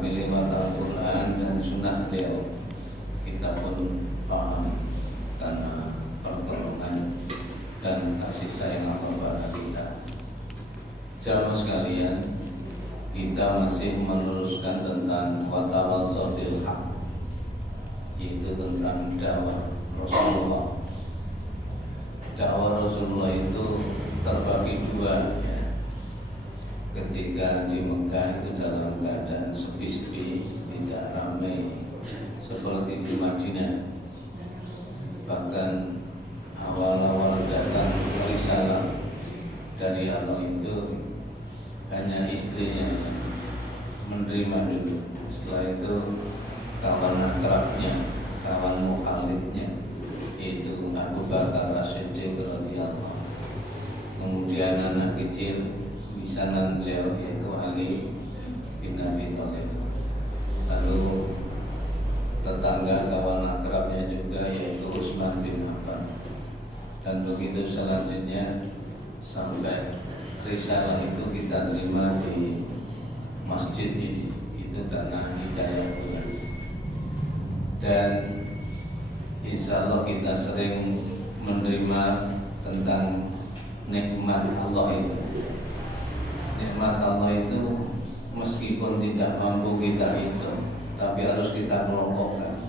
tapi lewat Al-Quran dan Sunnah beliau kita pun paham karena pertolongan dan kasih sayang Allah kepada kita. Jamaah sekalian, kita masih meneruskan tentang watawassaw bil haq, yaitu tentang dakwah Rasulullah. Dakwah Rasulullah itu terbagi dua, ya. Ketika di Mekah itu dalam keadaan sepi-sepi, tidak ramai seperti di Madinah. Bahkan awal-awal datang risalah dari Allah itu hanya istrinya menerima dulu. Setelah itu kawan akrabnya, kawan mukhalifnya, yaitu Abu Bakar As-Siddiq radhiyallahu. Kemudian anak kecil misanan beliau yaitu Ali bin Abi Thalib. Lalu tetangga kawan akrabnya juga yaitu Utsman bin Affan. Dan begitu selanjutnya sampai risalah itu kita terima di masjid ini, itu karena hidayah Tuhan. Dan insya Allah kita sering menerima tentang nikmat Allah itu. Nikmat Allah itu meskipun tidak mampu kita hitung, tapi harus kita kelompokkan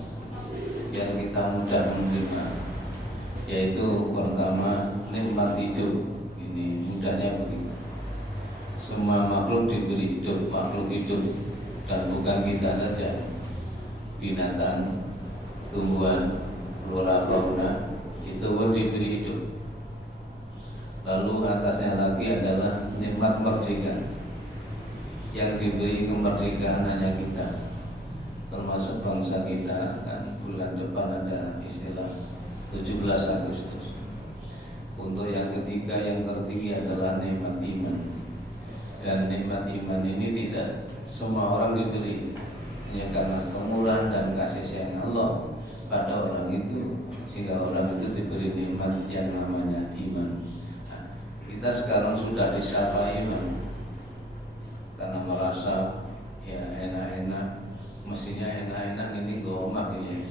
biar kita mudah menerima. Yaitu pertama nikmat hidup. Ini mudahnya begitu. Semua makhluk diberi hidup, makhluk hidup, dan bukan kita saja. Binatang, tumbuhan, flora fauna itu pun diberi hidup. Lalu atasnya lagi adalah nikmat merdeka. Yang diberi kemerdekaan hanya kita, termasuk bangsa kita. Kan bulan depan ada istilah 17 Agustus. Untuk yang ketiga, yang tertinggi adalah nikmat iman. Dan nikmat iman ini tidak semua orang diberi, hanya karena kemurahan dan kasih sayang Allah pada orang itu, sehingga orang itu diberi nikmat yang namanya iman. Nah, kita sekarang sudah disapa iman karena merasa ya enak-enak, mestinya enak-enak ini gomah ya.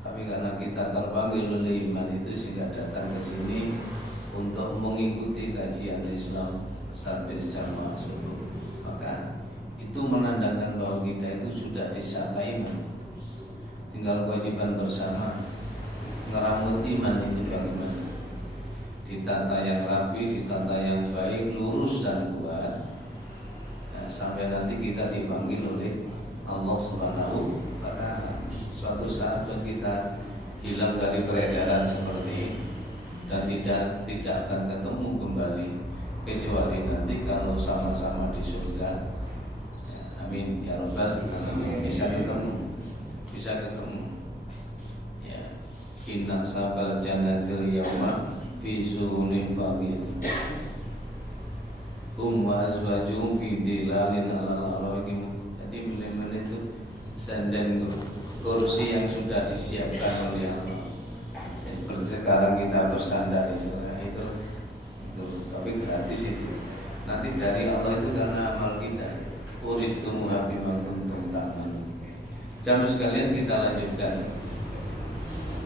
Tapi karena kita terpanggil oleh iman itu, sehingga datang ke sini untuk mengikuti kajian Islam sampai jamaah subuh, maka itu menandakan bahwa kita itu sudah disapa iman. Tinggal kewajiban bersama ngeramut iman itu bagaimana, ditata yang rapi, ditata yang baik, lurus dan kuat, nah, sampai nanti kita dipanggil oleh Allah Subhanahu wa Ta'ala. Suatu saat kita hilang dari peredaran seperti ini dan tidak akan ketemu kembali, kecuali nanti kalau sama-sama di surga. Ya, amin ya rabbal alamin. Bisa ketemu. Ya, inna sabal jannatil yawma fi suhunin faqir. Wa azwajuhum fi dhilalin alal araiqi. Jadi bagaimana itu sandang kursi yang sudah disiapkan oleh Allah. Seperti sekarang kita bersandar itu, tapi gratis itu. Nanti dari Allah itu karena amal kita. Uristumuha bima kuntum ta'malun. Jamaah sekalian, kita lanjutkan.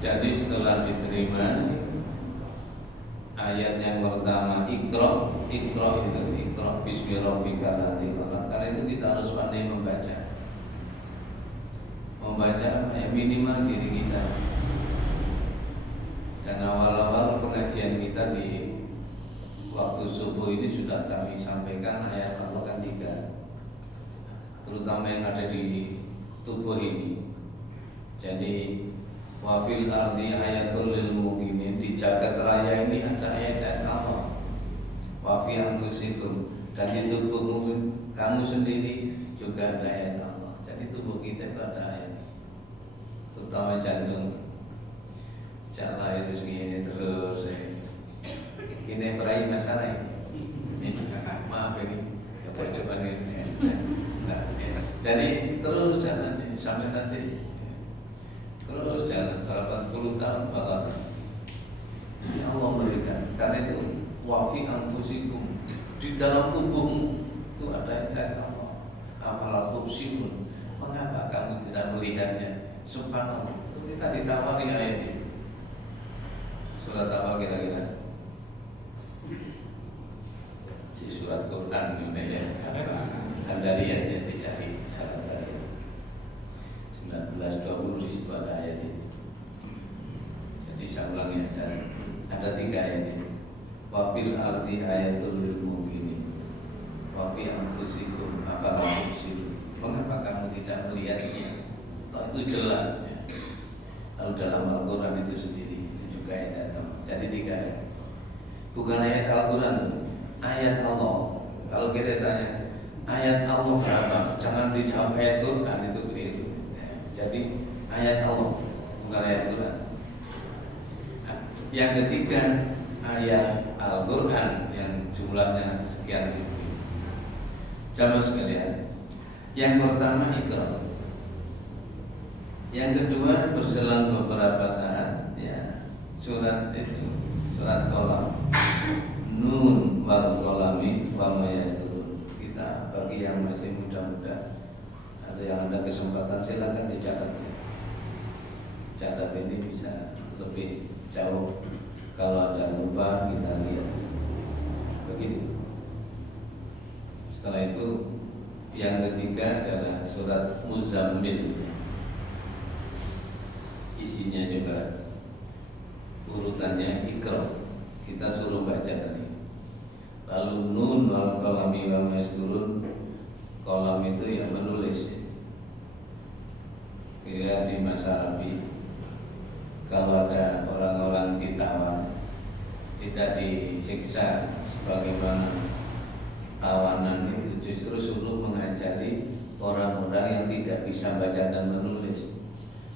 Jadi setelah diterima ayat yang pertama Iqra bismi rabbikal ladzi khalaq. Karena itu kita harus pandai membaca ya, minimal diri kita. Dan awal-awal pengajian kita di waktu subuh ini sudah kami sampaikan ayat Allah kan 3, terutama yang ada di tubuh ini. Jadi wa fil ardi ayatul lil muqinin, di jagat raya ini ada ayat-ayat Allah. Wa fi anfusikum, dan di tubuhmu kamu sendiri juga ada ayat Allah. Jadi tubuh kita itu ada ayat, terutama jantung. Jalan itu segini terus. Ini berai masalah ini. Maaf ini, ya percobaan ini. Nah, jadi terus jalan ini sampai nanti. Terus jalan berapa puluh tahun bakal ya Allah berikan. Karena itu wafi anfusikum, di dalam tubuhmu itu ada ayat Allah. Afala tubsirun, Mengapa kamu tidak melihatnya? Subhanallah. Kita ditawari ayat ini. Surat apa kira-kira? Di surat Quran ini ya. Andariannya dicari salah ayat. 19-20 di situ ada ayat ini. Jadi saya ulangi ada 3 ayat ini. Wa fil ardi ayatul lil mu'minin. Wa fi anfusikum afala tubsirun. Mengapa kamu tidak melihatnya? Toh itu jelas. Lalu dalam Al-Quran itu sendiri itu juga ayat. Jadi 3 ayat. Bukan ayat Al-Quran, ayat Allah. Kalau kita tanya ayat Allah berapa? Jangan dijawab ayat Quran itu begitu. Jadi ayat Allah bukan ayat Quran. Yang ketiga ayat Al-Quran yang jumlahnya sekian ribu. Jamaah sekalian, yang pertama Iqra, yang kedua berselang beberapa saat ya surat itu, surat Qalam, Nun wal qalami wa ma yasturun. Kita bagi yang masih muda-muda atau yang ada kesempatan silakan dicatat. Catat ini bisa lebih jauh. Kalau ada lupa kita lihat. Begini. Setelah itu yang ketiga adalah surat Muzammil. Isinya juga urutannya Iqra. Kita suruh baca tadi. Lalu Nun wal qalami wa ma yasturun. Qalam itu yang menulis. Kira di masa Nabi kalau ada orang-orang ditawan tidak disiksa sebagaimana tawanan itu, justru suruh mengajari orang-orang yang tidak bisa baca dan menulis.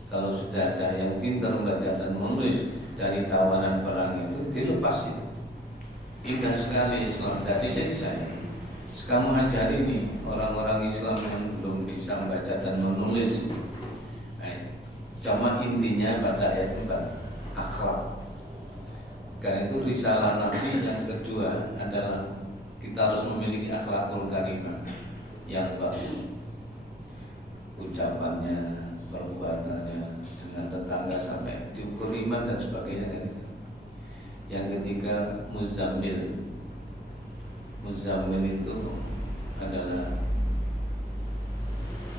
Kalau sudah ada yang pintar membaca dan menulis dari tawanan perang itu, dilepas itu. Indah sekali Islam, tidak disiksa. Sekarang mengajari nih orang-orang Islam yang belum bisa membaca dan menulis. Cuma intinya pada ayat 4 akhlak. Karena itu risalah Nabi yang kedua adalah kita harus memiliki akhlakul karimah yang bagus. Ucapannya, perbuatannya dengan tetangga sampai diukur iman dan sebagainya kan itu. Yang ketiga Muzammil. Muzammil itu adalah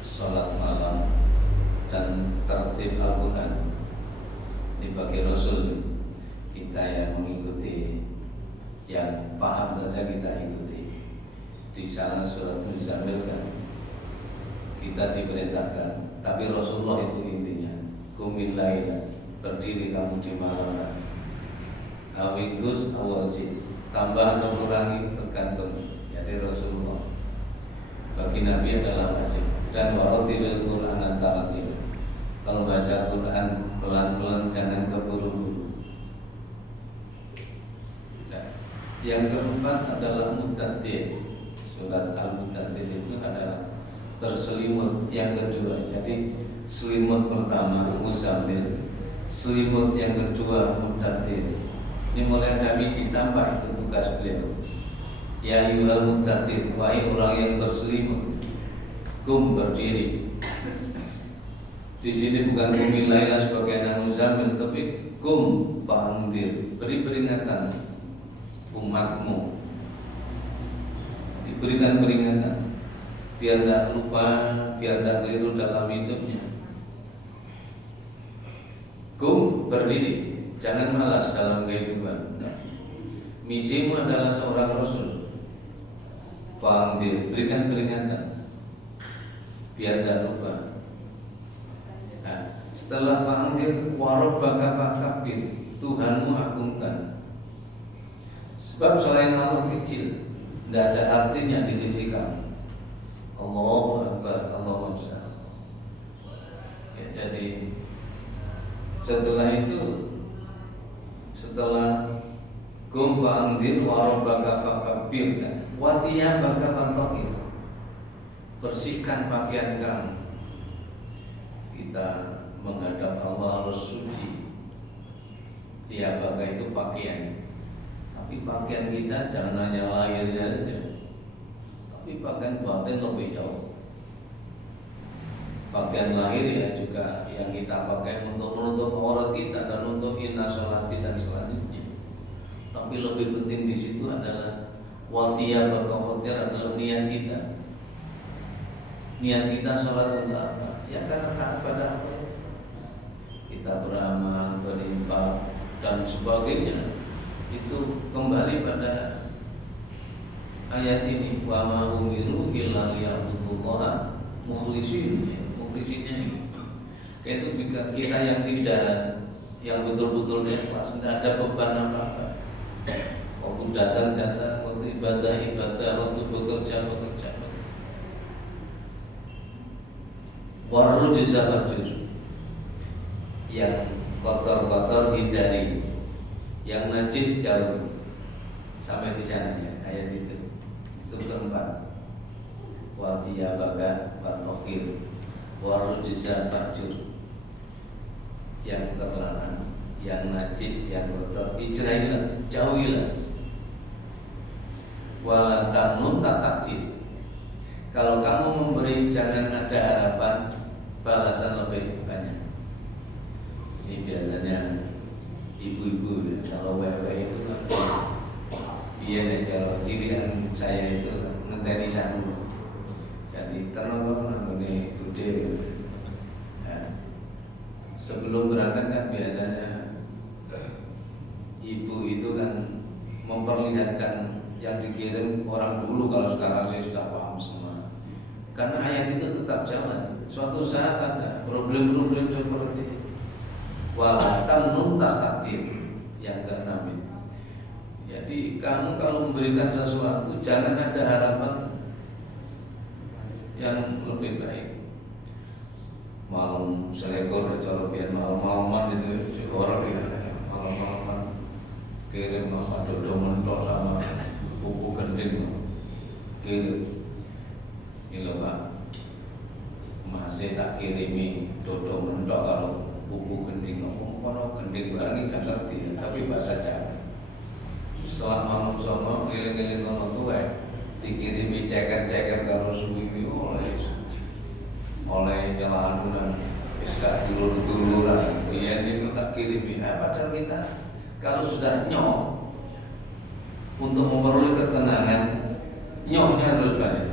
sholat malam dan tertib Al-Quran. Ini bagi Rasul, kita yang mengikuti, yang paham saja kita ikuti. Di sana surat Muzammil kan kita diperintahkan, tapi Rasulullah itu intinya qumil laila, berdiri kamu di malam. Awingus awazid, tambah atau kurangi tergantung. Jadi Rasulullah bagi Nabi adalah wajib. Dan waratilil Quran antara tiga. Kalau baca Quran pelan-pelan, jangan keburu-buru. Yang keempat adalah Muddatsir. Surat Al-Muddatsir itu adalah berselimut. Yang kedua, jadi selimut pertama Muzammil, selimut yang kedua Muddatsir. Ini mulai ada misi tambah, itu tugas beliau. Ya ayyuhal muddatsir, wahai orang yang berselimut, kum berdiri. Di sini bukan qumil laila sebagai nama Muzammil, tapi kum fa'andir, beri peringatan umatmu, diberikan peringatan biar tidak lupa, biar tidak keliru dalam hidupnya. Kum berdiri, jangan malas dalam kehidupan. Misimu adalah seorang Rasul. Fa'andir, berikan peringatan biar tidak lupa. Nah, setelah fa'andir warabbaka fakabbir, Tuhanmu agungkan. Sebab selain Allah kecil, tidak ada artinya di sisi kamu. Allahu Akbar, Allahu Akbar. Ya, jadi setelah itu, setelah qum fa'andir warabbaka fakabbir, wa thiyabaka fatahhir, bersihkan pakaian kamu. Kita menghadap Allah harus suci. Thiyabaka itu pakaian. Tapi pakaian kita jangan hanya lahirnya saja, tapi pakaian batin lebih jauh. Pakaian lahir ya juga yang kita pakai untuk menutup aurat kita dan untuk inna sholati dan selanjutnya. Tapi lebih penting di situ adalah watiyah berkomentar adalah niat kita. Niat kita sholat untuk apa? Ya karena taat pada apa itu. Kita beramal, berinfak dan sebagainya. Itu kembali pada ayat ini, wa ma umiru illa liya'budullaha mukhlishin. Mukhlishinnya itu kita yang tidak, yang betul-betul ikhlas, tidak ada beban apa-apa. Waktu datang, waktu ibadah, waktu bekerja. Warujza fajur, yang kotor-kotor hindari, yang najis jauh. Sampai di sana ya ayat itu keempat. Wathiyabaka fatahhir, warujza fajur, yang terlarang, yang najis, yang kotor hijrailah, jauhilah. Wala tamnun taksir, kalau kamu memberi jangan ada harapan balasan lebih banyak. Ini biasanya ibu-ibu ya, kalau wewe itu kan iya kalau cirian saya itu ngenteni sangu. Jadi terus namanya bude. Nah, sebelum berangkat kan biasanya ibu itu kan memperlihatkan yang dikirim orang dulu. Kalau sekarang saya sudah paham semua. Karena ayat itu tetap jalan. Suatu saat ada problem-problem seperti itu. Walatan nuntas takdir yang ke-6. Jadi kamu kalau memberikan sesuatu jangan ada harapan yang lebih baik. Malam seekor kalau biar malam-malaman itu orang ya malam-malaman kirim apa dodo mentok sama buku gending kirim. Ini loh Pak, masih tak kirimi dodo mentok kalau buku gending. Ngomong gending barang gak ngerti ya, tapi bahasa Jawa. Setelah malam sama eling-eling kono tuwe dikirimi ceker-ceker karo suwi oleh jalan dan wis gak dulur-duluran. Biyen itu tak kirimi. Padahal kita kalau sudah nyoh untuk memperoleh ketenangan, nyohnya harus banyak.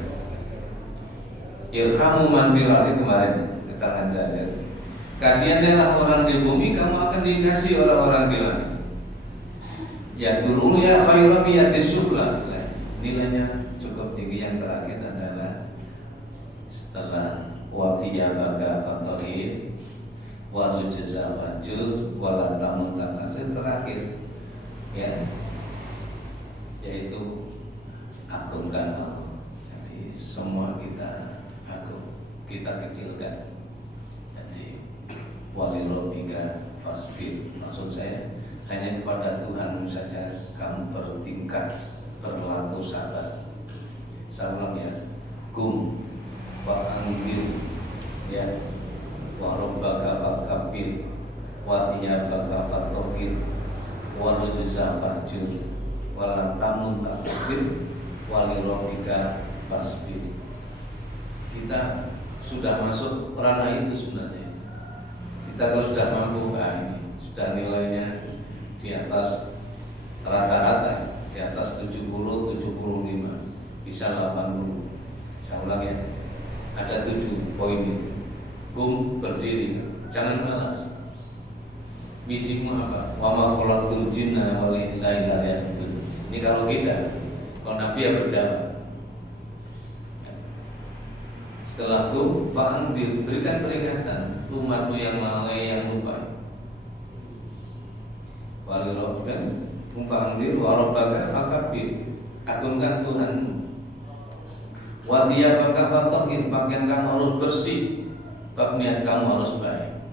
Irhamu man fil ardi kemarin keterangan saya. Kasihanlah orang di bumi, kamu akan dikasih orang-orang di langit. Ya dulu ya khairu biyatis sufla. Nilainya cukup tinggi. Yang terakhir adalah setelah wathiyabaka fatahhir wa tujza fajur wa tamun taksir terakhir ya, yaitu agungkan Allah. Jadi semua kita agung, kita kecilkan. Jadi walirabbika fasbir, maksud saya hanya kepada Tuhanmu saja kamu bertingkat berlaku sabar. Saya ulang ya, kum fa'anggil ya, wa rabbaka fakabbir wa thiyabaka fatahhir wa rujza fahjur wa la tamun tasbir wa li rabbika fasbir. Kita sudah masuk ranah itu sebenarnya. Kita kalau sudah mampu, ini sudah nilainya di atas rata-rata, di atas 70, 75, bisa 80. Saya ulang ya, ada 7 poin itu. Kum, berdiri, jangan malas. Misimu apa? Wa ma khalaqtul jinna wal insa illa liya'budun. Ini kalau kita, kalau Nabi ya berdakwah. Setelah kum, fa'andir, berikan peringatan umatmu yang lalai, yang lupa. Walirabbika fa'andir wa rabbaka fakabbir, agungkan Tuhanmu. Wa thiyabaka fatahhir, pakaian kamu harus bersih, bab niat kamu harus baik.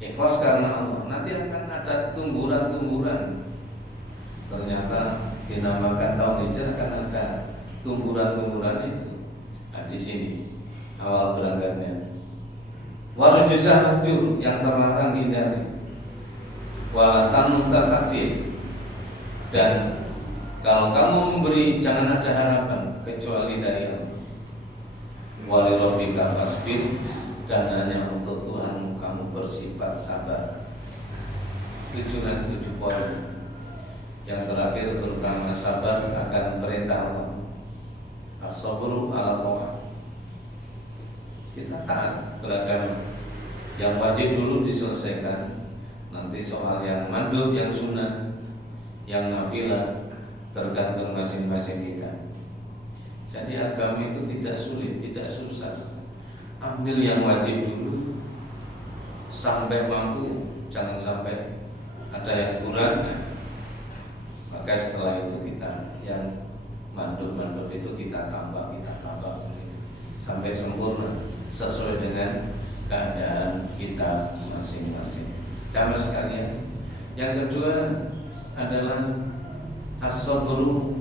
Ikhlas karena Allah, nanti akan ada tumburan-tumburan. Ternyata dinamakan tahun hijrah akan ada tumburan-tumburan itu. Nah, di sini awal berangkatnya. Warujza fahjur, yang terlarang hindari. Wala tamnun taksir, dan kalau kamu memberi jangan ada harapan kecuali dari Allah. Walirabbika fasbir, dan hanya untuk Tuhan kamu bersifat sabar. 7 poin. Yang terakhir terutama sabar akan perintah Allah. As-sabru ala ta'ah. Kita taat beragama. Yang wajib dulu diselesaikan. Nanti soal yang mandub, yang sunnah, yang nafilah tergantung masing-masing kita. Jadi agama itu tidak sulit, tidak susah. Ambil yang wajib dulu sampai mampu, jangan sampai ada yang kurang. Maka setelah itu kita yang mandub itu kita tambah sampai sempurna sesuai dengan keadaan kita masing-masing. Jamaah sekalian, yang kedua adalah as-sabru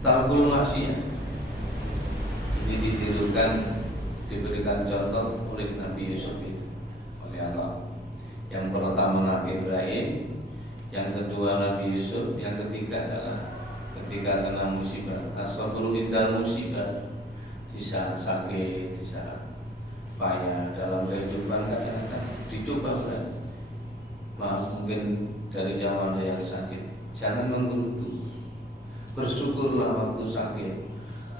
tarkul maksiyah. Ini diberikan contoh oleh Nabi Yusuf itu, oleh Allah. Yang pertama Nabi Ibrahim, yang kedua Nabi Yusuf, yang ketiga adalah ketika kena musibah. As-sabru indal musibah, di saat sakit, di saat payah dalam kehidupan kadang-kadang dicoba berat. Mungkin dari zaman yang sakit, jangan menggerutu, bersyukurlah waktu sakit.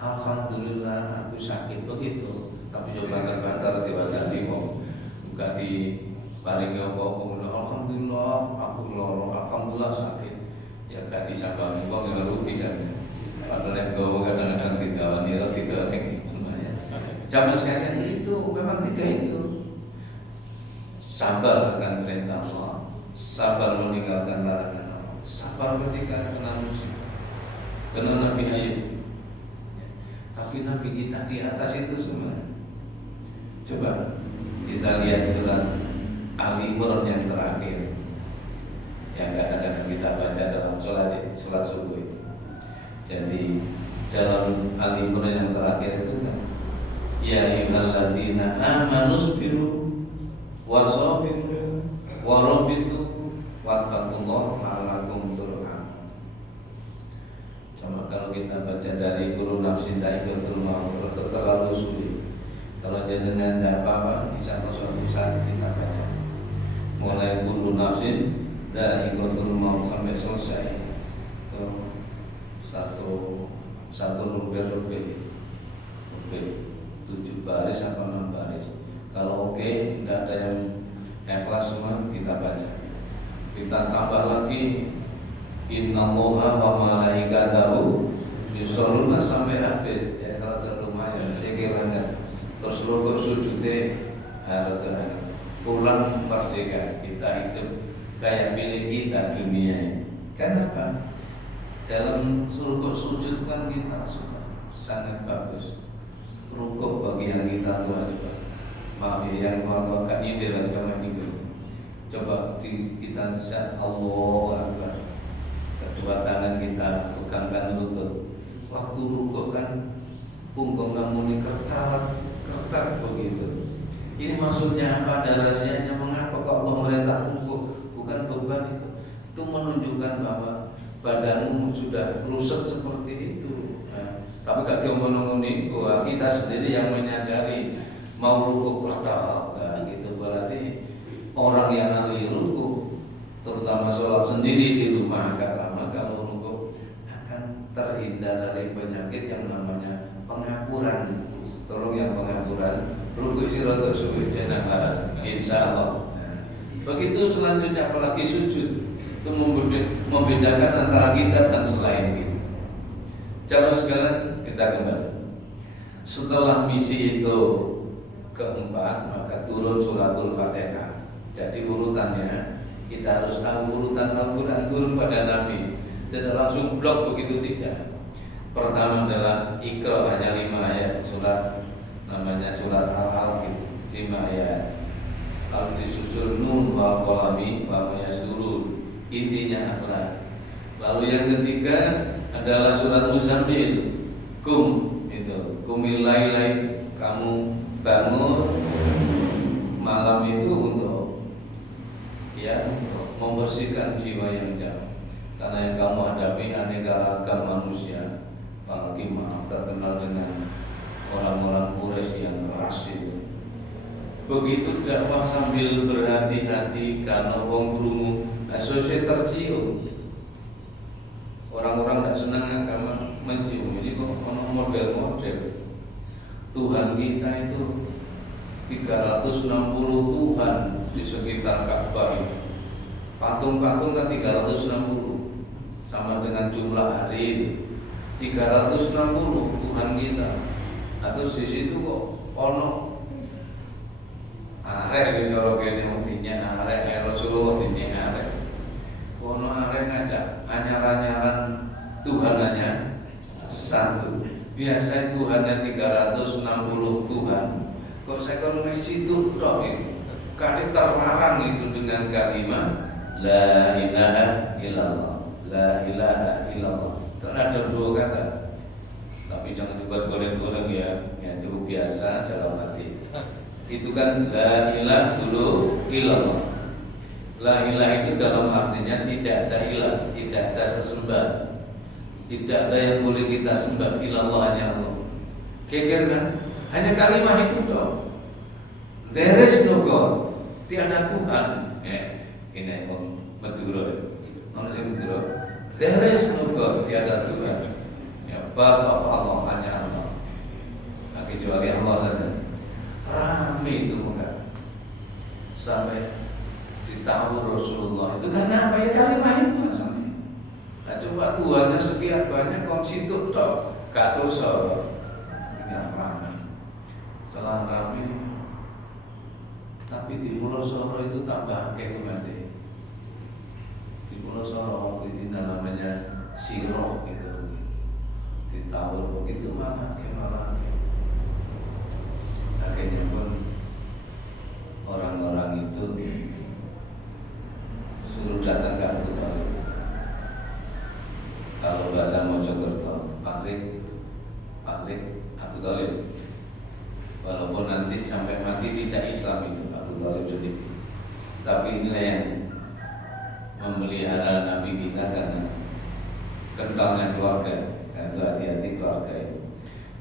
Alhamdulillah aku sakit begitu, tapi coba bantar tiba-tiba mau buka di paling ngomong alhamdulillah aku lorong, alhamdulillah sakit. Ya gak disabar ngomong yang rugi saja. Padahal yang gue kadang-kadang tidak wanita tidak orang namanya. Jamaah sekalian, itu memang tiga itu. Sabar akan perintah Allah, sabar meninggalkan larangan Allah, sabar ketika kena musibah. Kena Nabi Ayub. Tapi Nabi kita di atas itu semua. Coba kita lihat surat Ali Imran yang terakhir, yang kadang-kadang kita baca dalam sholat subuh itu. Jadi dalam Ali Imran yang terakhir itu kan, ya ayyuhalladzina amanu sabiru wasabiru warabitu wattaqullaha la'allakum turhamun. Sama kalau kita baca dari Guru Nafsin Da'iqatul Maut terlalu sulit. Kalau jenengan tidak apa-apa bisa suatu saat kita baca mulai Guru Nafsin Da'iqatul Maut sampai selesai itu satu rubel 7 baris atau 6 baris. Kalau oke, tidak ada yang ikhlas semua kita baca. Kita tambah lagi innallaha wa malaikatahu yusholluna sampai habis. Ya kalau lumayan sekiranya terus rukuk sujudnya harus pulang merdeka, kita hidup kayak milik kita dunia. Kenapa? Dalam rukuk sujud kan kita suka sangat bagus. Rukuk bagi yang kita tua juga. Maaf ya, yang tua agak nyindir lagi sama itu. Coba kita bisa Allahu Akbar. Kedua tangan kita pegangkan lutut. Waktu rukuk kan punggung kamu ini kertak begitu. Ini maksudnya apa? Ada rahasianya mengapa kok Allah merintah rukuk? Bukan beban itu. Itu menunjukkan bahwa badanmu sudah ruset seperti itu. Tapi gak diomong-omong niku, kita sendiri yang menyadari mau rukuk kertak, gitu berarti orang yang ahli rukuk, terutama sholat sendiri di rumah agak lama kalau rukuk akan terhindar dari penyakit yang namanya pengapuran. Tolong yang pengapuran, rukuk siroto suwi jenang laras, insya Allah. Begitu selanjutnya apalagi sujud, itu membedakan antara kita dan selain kita. Jamaah sekalian, kita kembali. Setelah misi itu keempat, maka turun suratul Fatihah. Jadi urutannya kita harus tahu urutan Al-Quran turun pada Nabi. Tidak langsung blok begitu, tidak. Pertama adalah Iqra, hanya 5 ayat surat, namanya surat Al-Alaq gitu, 5 ayat. Lalu disusul Nun wal qalami wa ma yasturun, intinya akhlak. Lalu yang ketiga adalah surat Muzammil, kumil laila, kamu bangun malam itu untuk membersihkan jiwa yang jauh. Karena yang kamu hadapi aneka ragam manusia, apalagi terkenal dengan orang-orang Quraisy yang keras itu. Begitu dakwah sambil berhati-hati karena wong krungu, asosiasi tercium. Orang-orang tidak senang agama mencium ini kok model-model. Tuhan kita itu 360 Tuhan di sekitar Ka'bah ini. Patung-patung kan 360 sama dengan jumlah hari ini 360 Tuhan kita. Atau di situ kok ono arek di cara kene mestinya arek Rasulullah dine arek. Ono arek ngajak anyar-anyaran Tuhanannya satu. Biasa Tuhannya 360 Tuhan. Kok saya kalau ngisi itu kadang terlarang itu dengan kalimat La ilaha illallah. La ilaha illallah. Itu ada dua kata. Tapi jangan dibuat goreng-goreng ya cukup biasa dalam hati. Itu kan la ilaha dulu illallah. La ilaha itu dalam artinya tidak ada ilah, tidak ada sesembah, tidak ada yang boleh kita sembah illallah hanya Allah. Geger kan? Hanya kalimat itu dong. There is no God. Tiada Tuhan. Ini Madura. Mana sih Madura? There is no God. Tiada Tuhan. But of Allah, hanya Allah. Kecuali Allah saja. Rame itu muka sampai ditahu Rasulullah itu karena apa ya kalimat itu asalnya. Nah, coba Tuhannya sekian banyak kok situ toh gak dosa. Ini rame. Setelah rame, tapi di Pulau Soro itu tambah kayak nanti. Di Pulau Soro waktu itu namanya Siro gitu. Ditawar begitu malah akhirnya pun orang-orang itu suruh datang ke Abu Thalib. Kalau bahasa Mojokerto, Pak Abu Thalib. Walaupun nanti sampai mati tidak Islam itu Abu Thalib sendiri. Tapi inilah yang memelihara Nabi kita karena kentalnya keluarga. Karena hati-hati keluarga itu.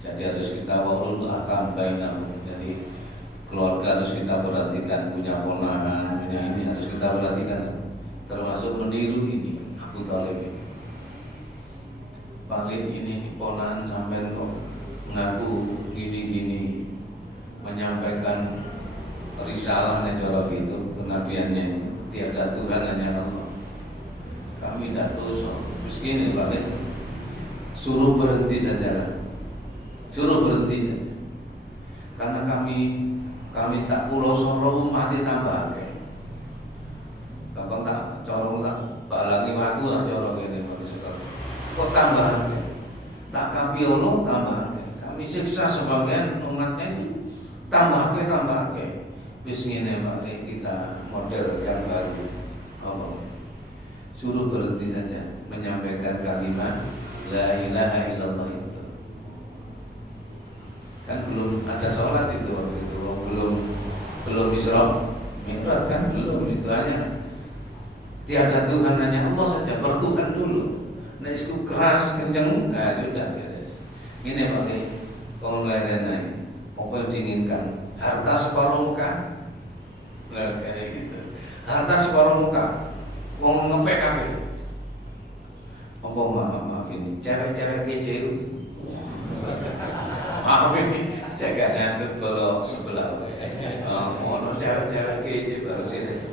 Jadi harus kita wa'ulul akam bainahum. Jadi keluarga harus kita perhatikan, punya ponakan, punya ini harus kita perhatikan. Termasuk meniru ini Abu Thalib ini. Paling ini ponakan sampai kok ngaku gini-gini, menyampaikan risalahnya cara gitu, kenabiannya tiada Tuhan hanya Allah. Kami tidak dosa. Miskin paling suruh berhenti saja. Suruh berhenti saja. Karena kami tak Pulau Soro umat tambah ke. Gampang tak corong tak balangi waktu lah corong ini bagi sekarang. Kok tambah ke? Tak kapiolo tambah ke. Kami siksa sebagian umatnya itu tambah ke. Bis ngene balik kita model yang baru. Ngomong. Suruh berhenti saja menyampaikan kalimat La ilaha illallah itu. Kan belum ada sholat itu waktu itu, belum Isra Mi'raj kan belum, itu hanya tiada Tuhan hanya Allah saja, bertuhan dulu. Nah itu keras kenceng, nah sudah beres. Ini pakai online naik, apa yang diinginkan? Harta separuh muka, nah kayak gitu. Harta separuh muka, wong ngepek apa? Apa maaf ini, cewek-cewek kecil. Maaf ini, jaga nanti kalau sebelah. Mau cewek-cewek kecil baru sini.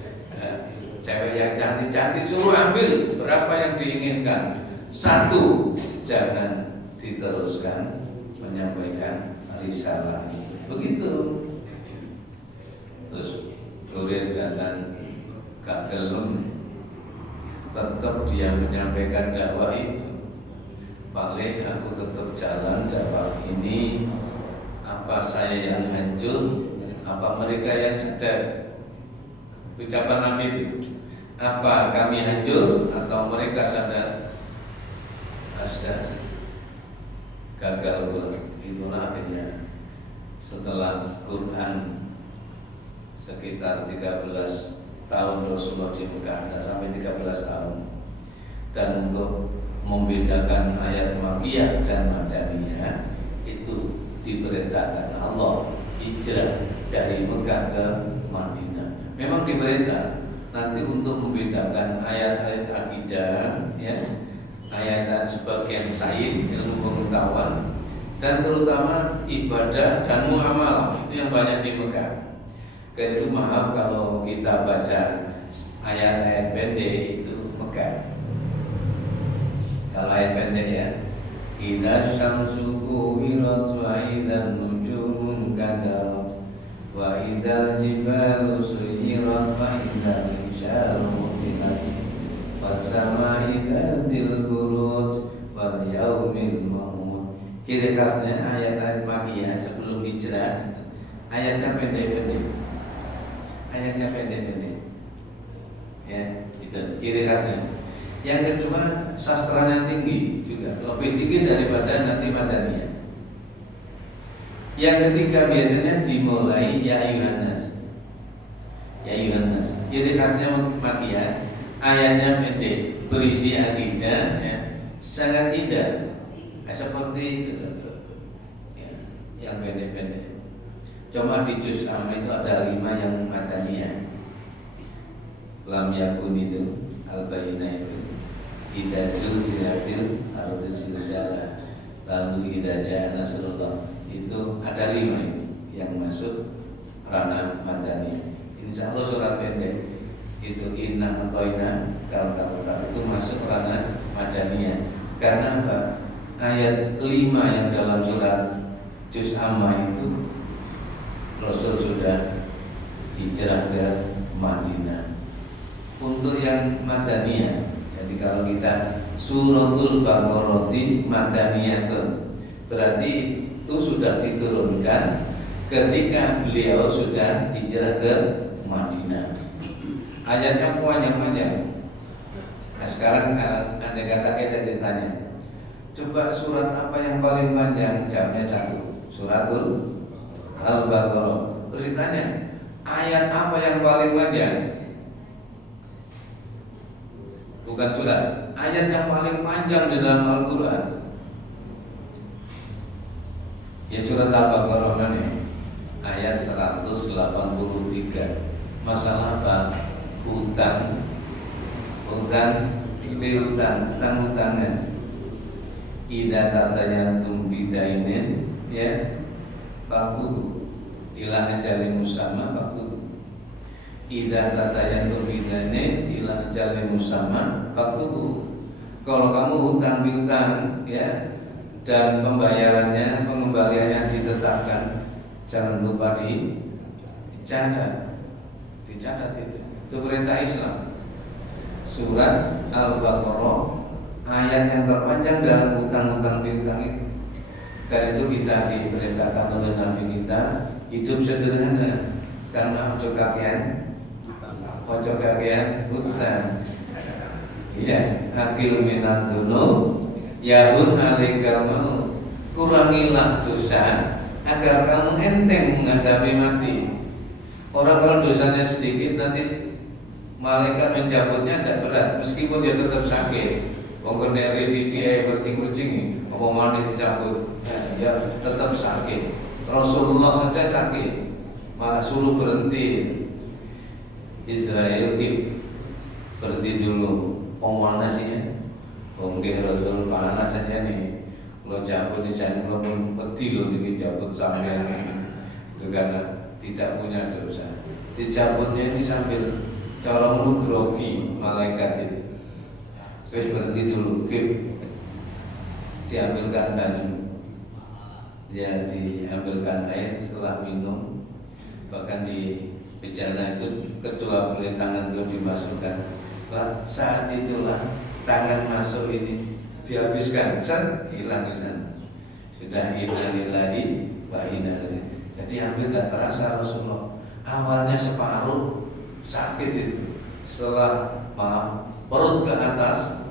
Cewek yang cantik-cantik suruh ambil berapa yang diinginkan. Satu, jangan diteruskan menyampaikan risalah. Begitu. Terus kurir jangan gak gelem. Tetap dia menyampaikan dakwah itu. Paling aku tetap jalan dakwah ini. Apa saya yang hancur? Apa mereka yang sadar? Ucapan Nabi itu. Apa kami hancur atau mereka sadar? Asda gagal pula. Itulah akhirnya setelah Quran sekitar 13 tahun Rasulullah di Mekah, sampai 13 tahun. Dan untuk membedakan ayat Makkiyah dan Madaniyah itu diperintahkan Allah hijrah dari Mekah ke Madinah. Memang diperintah nanti untuk membedakan ayat-ayat akidah, ya, ayat-ayat sebagian sains ilmu pengetahuan, dan terutama ibadah dan muamalah itu yang banyak di Mekah. Karena itu maaf kalau kita baca ayat-ayat pendek itu Mekah. Kalau ayat pendek ya, idza syamsu kuwirat wa idzan nujumun kadarat wa idzal jibalu suyirat wa idzal isyaru mutilat was-samaa'i dzatil buruj wal yaumil maw'ud. Ciri khasnya ayat-ayat Makkiyah sebelum hijrah ayatnya pendek-pendek. Ayatnya pendek-pendek. Ya, itu ciri khasnya. Yang kedua, sastranya tinggi juga, lebih tinggi daripada nanti Madaniyah. Yang ketiga biasanya dimulai ya Yohanes. Ya Yohanes. Ciri khasnya Makkiyah, ayatnya pendek, berisi akidah, ya, sangat indah. Seperti ya, yang pendek-pendek. Cuma di juz amma itu ada 5 yang Madaniyah. Lam yakun itu al-bayyinah itu idza zulzilatil ardu zilzalaha, lalu idza jaa nasrullah, itu ada 5 itu yang masuk ranah Madaniyah. Insya Allah surat pendek itu inna atoina kal kautsar itu masuk ranah Madaniyah. Karena apa? Ayat 5 yang dalam surat juz amma itu Rasul sudah hijrah ke Madinah. Untuk yang Madaniyah, jadi kalau kita suratul Baqarah Madaniyatun, berarti itu sudah diturunkan ketika beliau sudah hijrah ke Madinah. Ayatnya panjang-panjang. Nah sekarang kalau andai kata kita ditanya, coba surat apa yang paling panjang? Jawabnya 1, suratul Al-Baqarah. Terus ditanya, ayat apa yang paling panjang? Bukan surat, ayat yang paling panjang di dalam Al-Quran. Ya surat Al-Baqarah mana? Ayat 183. Masalah apa? Hutang, hutang-hutangan. Idza tatayantum bidainin, ya, waktu ila ajalin musamma waktu idza tatayantum bidainin ila ajalin musamma waktu. Kalau kamu hutang piutang, ya, dan pembayarannya, pengembaliannya ditetapkan, jangan lupa dicatat itu perintah Islam. Surat Al-Baqarah ayat yang terpanjang dalam hutang-hutang piutang itu. Dan itu kita diperintahkan oleh Nabi kita hidup sederhana, karena ojo kakean hutang. Iya, akil minat dzunub yahun alaikal maut. Kurangilah dosa agar kamu enteng menghadapi mati. Orang kalau dosanya sedikit nanti malaikat mencabutnya tidak berat, meskipun dia tetap sakit. Pengkeneri di dia bercing-bercing, omongan dicabut, ya tetap sakit. Rasulullah saja sakit, malah suruh berhenti. Israel berhenti dulu. Omongan nasinya, Bongke Rasul panas saja nih. Lo cabut di sana, lo pun peti lo bikin cabut sampai itu karena tidak punya dosa. Dicabutnya ini sambil cara grogi malaikat itu. Terus berhenti dulu, diambilkan dan ya diambilkan air setelah minum. Bahkan di bejana itu kedua belah tangan belum dimasukkan. Saat itulah tangan masuk ini dihabiskan, hilang di sana. Sudah innalillahi wa inna ilaihi. Jadi hampir tidak terasa Rasulullah. Awalnya separuh sakit itu, setelah perut ke atas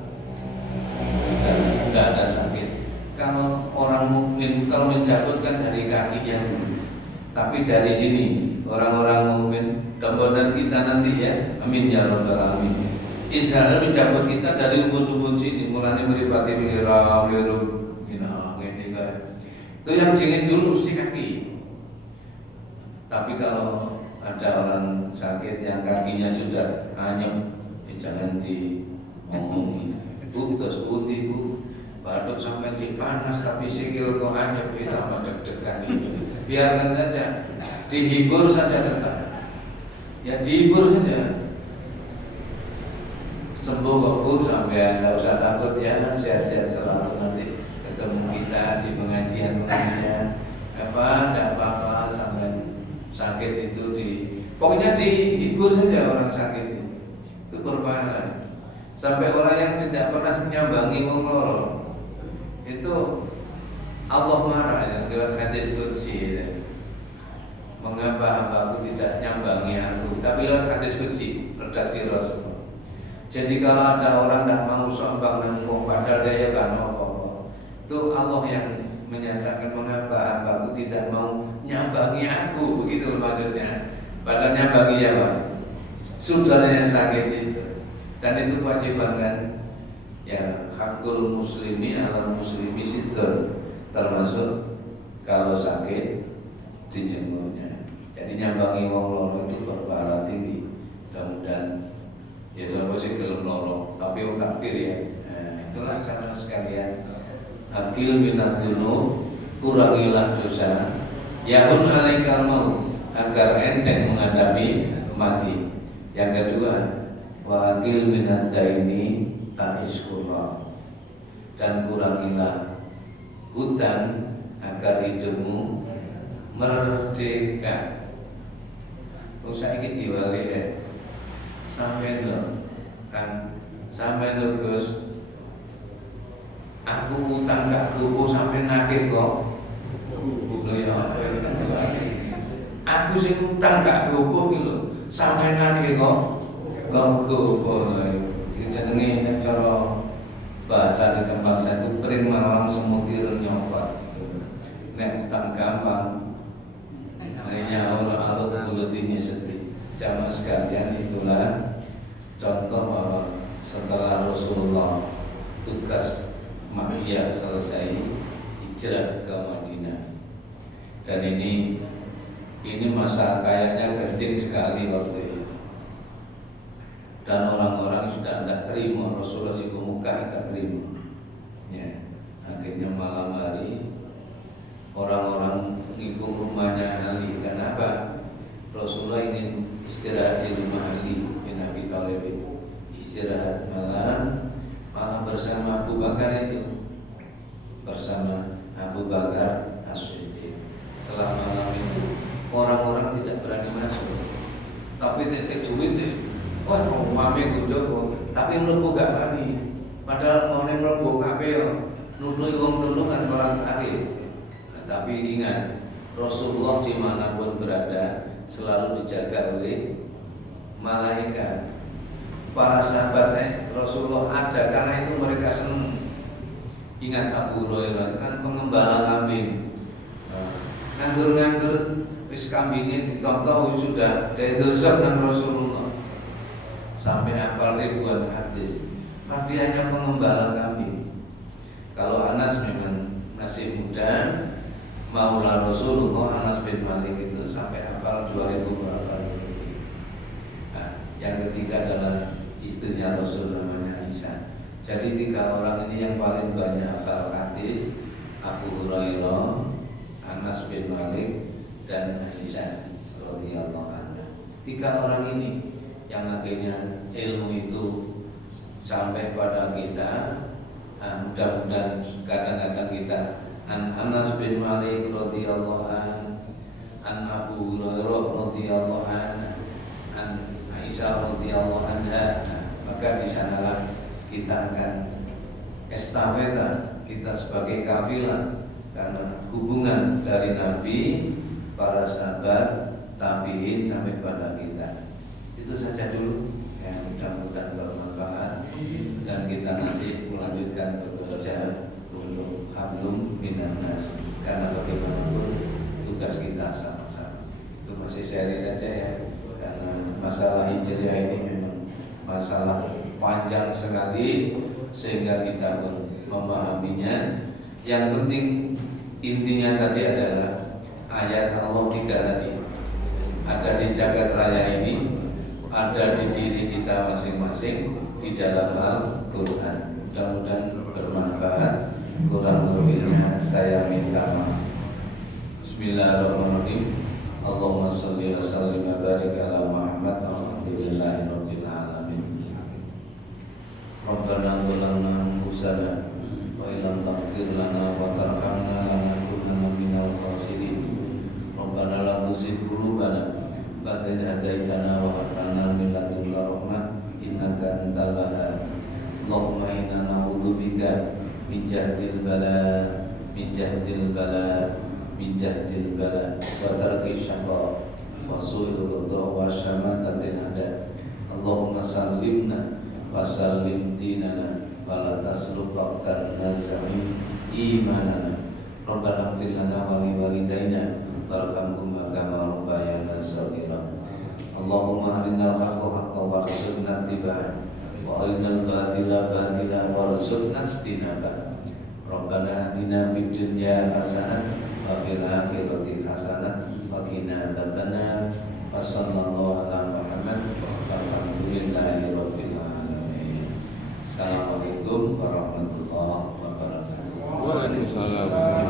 tidak ada sakit. Kalau orang mukmin kalau mencabutkan dari kakinya dulu, tapi dari sini orang-orang mukmin dan kita nanti ya, amin ya rabbal alamin. Israel mencabut kita dari ubun-ubun sini, mulai meripati mineral, itu Itu yang dingin dulu cuci kaki. Tapi kalau ada orang sakit yang kakinya sudah anyep, jangan diomongin. Bu, terus putih bu, batuk sampai dipanas tapi sikil kok anyep, kita deg-degan itu. Biarkan saja, dihibur saja tetap. Ya dihibur saja. Sembuh kok bu, sampai tidak usah takut ya, sehat-sehat selalu nanti ketemu kita di pengajian-pengajian. Tidak apa-apa sampai sakit itu pokoknya dihibur saja orang sakit itu berpahala. Sampai orang yang tidak pernah nyambangi wong loro itu Allah marah ya, lewat hadis qudsi ya. Mengapa hambaku tidak nyambangi aku? Tapi lewat hadis qudsi redaksi Rasul. Jadi kalau ada orang tidak mau sombang nanggung padahal dia kan apa-apa, itu Allah yang menyatakan mengapa hambaku tidak mau nyambangi aku, begitu maksudnya. Padahal nyambangi ya Pak, saudaranya sakit itu. Dan itu kewajiban kan, ya hakul muslimi ala muslimi situr, termasuk kalau sakit dijenguknya. Jadi nyambangi wong loro itu berpahala tinggi. Mudah-mudahan ya sapa sih gelem loro, tapi wong takdir ya. Nah, itulah cara sekalian. Akil minat dulu, kurangilah dosa. Yahun alaikal maut, agar enteng menghadapi mati. Yang kedua, wa akil minat daini ta'iskurra, dan kurangilah hutang agar hidupmu merdeka. Usah iki diwali sampai lo kan, sampai lo Gus, aku utang gak gopo sampai nakir kok. Ya aku sing utang gak gopo iki lho, sampai nakir kok. Gak gopo lho. Iki jenenge nek cara bahasa di tempat saya itu kering malam semutir nyokot. Nek utang gampang, nyaur alur bulut ini sedih. Jamaah sekalian, itulah contoh bahwa setelah Rasulullah tugas Makkiyah selesai, hijrah ke Madinah. Dan ini masa kayaknya genting sekali waktu itu. Dan orang-orang sudah tidak terima, Rasulullah di Mekah tidak terima. Ya, akhirnya malam hari orang-orang ngikut rumahnya Ali. Kenapa? Rasulullah ingin istirahat di rumah Ali bin Abi Thalib, istirahat malam bersama Abu Bakar itu, bersama Abu Bakar As-Siddiq. Setelah malam itu orang-orang tidak berani masuk, tapi tidak duit wah mau mami kudo, tapi mlebu gak berani. Padahal mau mlebu kabeh yo nuduhi wong tulungan orang alim. Tapi ingat, Rasulullah dimanapun berada selalu dijaga oleh malaikat. Para sahabat Rasulullah ada karena itu mereka senang. Ingat Abu Hurairah kan pengembala kambing, nganggur wis kambingnya ditonton sudah didelesep dengan Rasulullah sampai hafal ribuan hadis. Dia hanya pengembala kambing. Kalau Anas memang masih muda, Maula Rasulullah Anas bin Malik itu sampai hafal 2000 berapa. Nah, yang ketiga adalah istrinya Rasul namanya Aisyah. Jadi 3 orang ini yang paling banyak hafal hadis, Abu Hurairah, Anas bin Malik, dan Aisyah radhiyallahu anha. 3 orang ini yang akhirnya ilmu itu sampai pada kita. Mudah-mudahan kadang-kadang kita Anas bin Malik radhiyallahu anhu, Abu Hurairah radhiyallahu anhu, Aisyah radhiyallahu anha. Maka di sanalah kita akan estafeta kita sebagai kafilah, karena hubungan dari Nabi, para sahabat, tabi'in sampai pada kita. Itu saja dulu yang mudah-mudahan bermanfaat, dan kita nanti melanjutkan bekerja untuk hablum minan nas, karena bagaimanapun tugas kita sama-sama. Itu masih seri saja ya, karena masalah hijriah ini memang masalah panjang sekali sehingga kita pun memahaminya. Yang penting Intinya tadi adalah ayat Allah 3 tadi ada di jagat raya ini, ada di diri kita masing-masing di dalam Al-Quran. Mudah-mudahan bermanfaat. Kurang lebihnya saya minta maaf. Bismillahirrahmanirrahim. Allahumma sholli wa sallim wa barik ala Muhammad. Alhamdulillahirabbil alamin. Rabbana zalamna anfusana wa illam taghfir lana wa tarhamna lanakunanna minal khasirin. Rabbana la tuzigh qulubana ba'da idh hadaitana wa hab lana min ladunka rahmah innaka antal wahhab. Allahumma inna na'udzubika min jahdil bala min jahdil bala min jahdil bala wa tarkis syaqa wa su'il qada wa syamatatil ada. Allahumma sallimna wa sallim dinana wa la tasluk waqtan nazami imanana. Rabbana ighfir lana wa li walidayna warhamhuma kama rabbayana shaghira. Allahumma arinal haqqa haqqan warzuqna ittiba'ah wa arinal batila batila warzuqna ijtinabah. Rabbana atina fid dunya hasanah wa fil akhirati hasanah wa qina adzabannar. Wa sallallahu ala Muhammad walhamdulillahi rabbil alamin. Assalamualaikum warahmatullahi wabarakatuh. Waalaikumsalam.